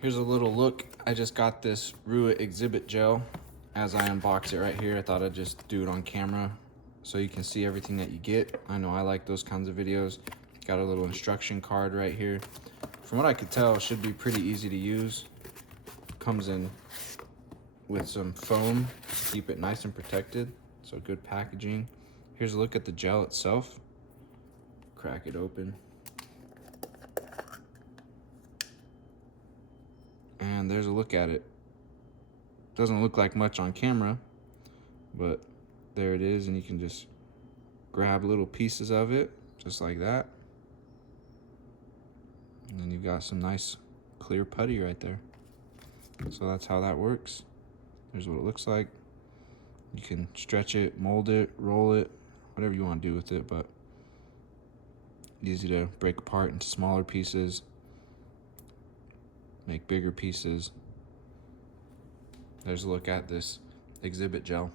Here's a little look. I just got this Ruiot exhibit gel. As I unbox it right here, I thought I'd just do it on camera so you can see everything that you get. I know I like those kinds of videos. Got a little instruction card right here. From what I could tell, it should be pretty easy to use. Comes in with some foam to keep it nice and protected, so good packaging. Here's a look at the gel itself. Crack it open. And there's a look at it. Doesn't look like much on camera, but there it is, and you can just grab little pieces of it, just like that. And then you've got some nice clear putty right there. So that's how that works. There's what it looks like. You can stretch it, mold it, roll it, whatever you want to do with it, but easy to break apart into smaller pieces, make bigger pieces. There's a look at this exhibit gel.